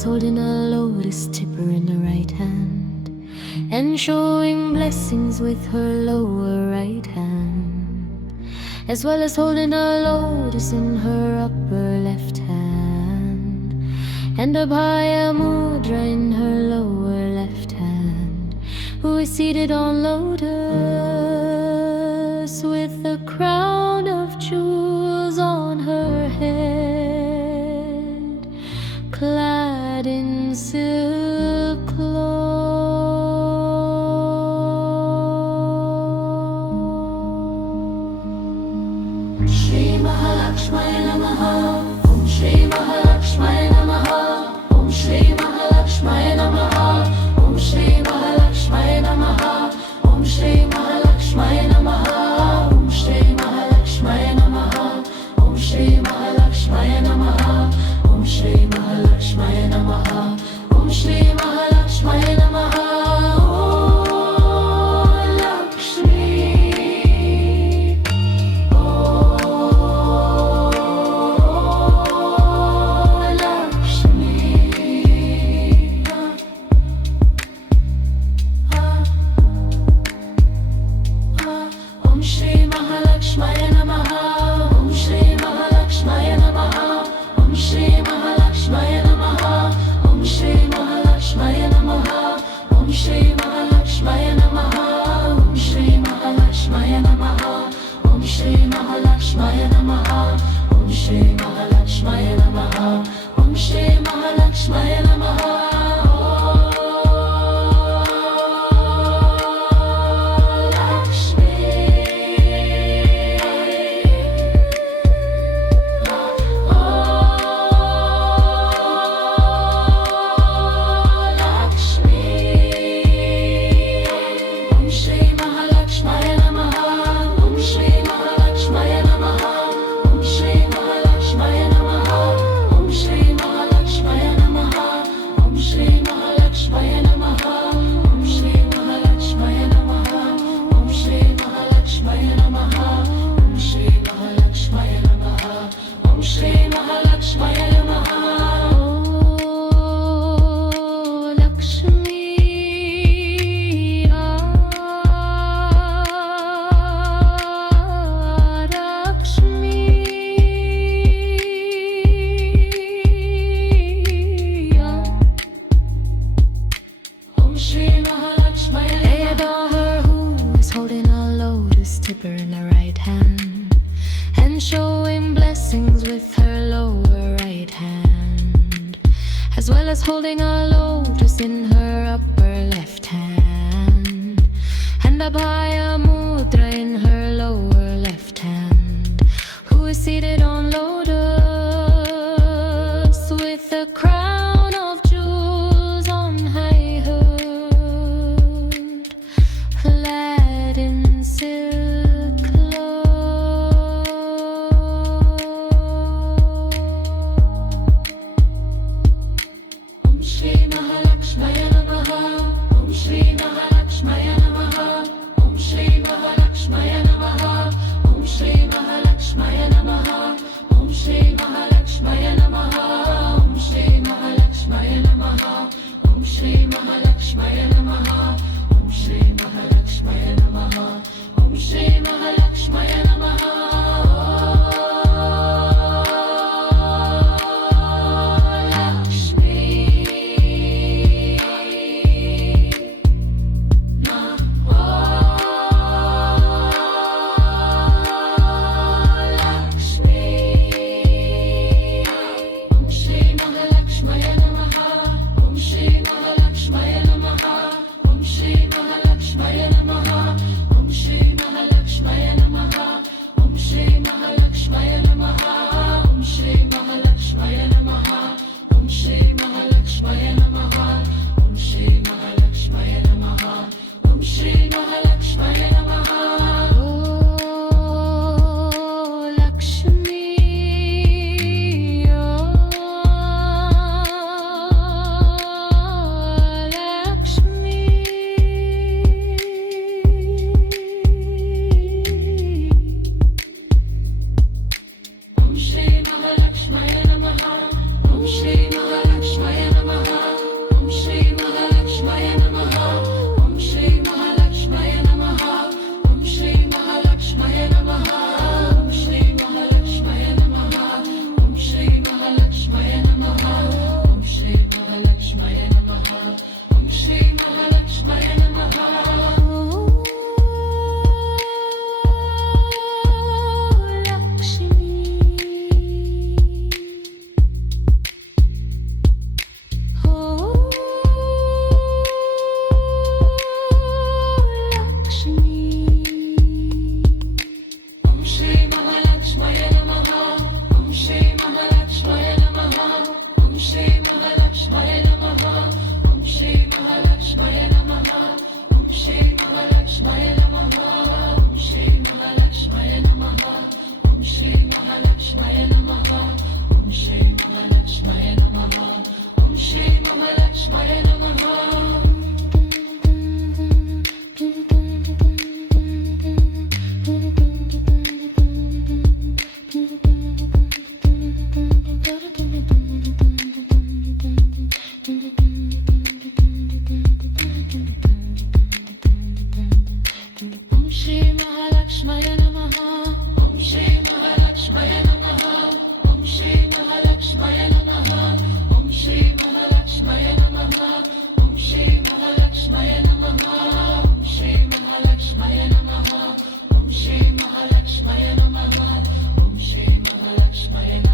always holding a lotus tipper in her right hand, and showing blessings with her lower right hand, as well as holding a lotus in her upper left hand, and Abhaya Mudra in her lower left hand, who is seated on lotus with a crown of jewels on her head, clad in silk cloth. Shri Mahalakshmaya Namaha. Om Shri Mahalakshmaya Namaha. Om Shri Mahalakshmaya Namaha. Om Shri Mahalakshmaya Namaha. Om Shri Mahalakshmaya Namaha. Om Shri Mahalakshmaya Namaha. Om Shri Mahalakshmaya Namaha. Om Shri Mahalakshmaya Namaha. Om Shri Mahalakshmaya Namaha. Om Shri Mahalakshmaya Namaha. Om Shri Mahalakshmaya Namaha. Om Shri Mahalakshmaya Namaha. Om Shri Mahalakshmaya Namaha. Om Shri Mahalakshmaya Namaha. Om Shri Mahalakshmaya Namaha. Om Shri Mahalakshmaya Namaha. Om Shri Mahalakshmaya Namaha. Om Shri Mahalakshmaya Namaha. They adore her who is holding a lotus tipper in her right hand, and showing blessings with her lower right hand, as well as holding a lotus in her upper left hand, and Abhaya Mudra in her lower left hand, who is seated on lotus with a crown of jewels on her head, clad in silk cloth. Om Shri Mahalakshmaya Namaha. Om Shri Mahalakshmaya Namaha. Om Shri Mahalakshmaya Namaha. Om Shri Mahalakshmaya Namaha. Om Shri Mahalakshmaya Namaha. Om Shri Mahalakshmaya Namaha. Om Shri Mahalakshmaya Namaha. Om Shri Mahalakshmaya Namaha. Om Shri Mahalakshmaya Namaha. Om Shri Mahalakshmaya Namaha. Mahalakshmaya Namaha. Om Shri Mahalakshmaya Namaha. Om Shri Mahalakshmaya Namaha. Om Shri Mahalakshmaya Namaha. Om Shri Mahalakshmaya Namaha. Om Shri Mahalakshmaya Namaha. Om Shri Mahalakshmaya Namaha. Om Shri Mahalakshmaya Namaha. Om Shri Mahalakshmaya Namaha. Om Shri Mahalakshmaya Namaha. Om Shri Mahalakshmaya Namaha. Om Shri Mahalakshmaya Namaha. Om Shri Mahalakshmaya Namaha.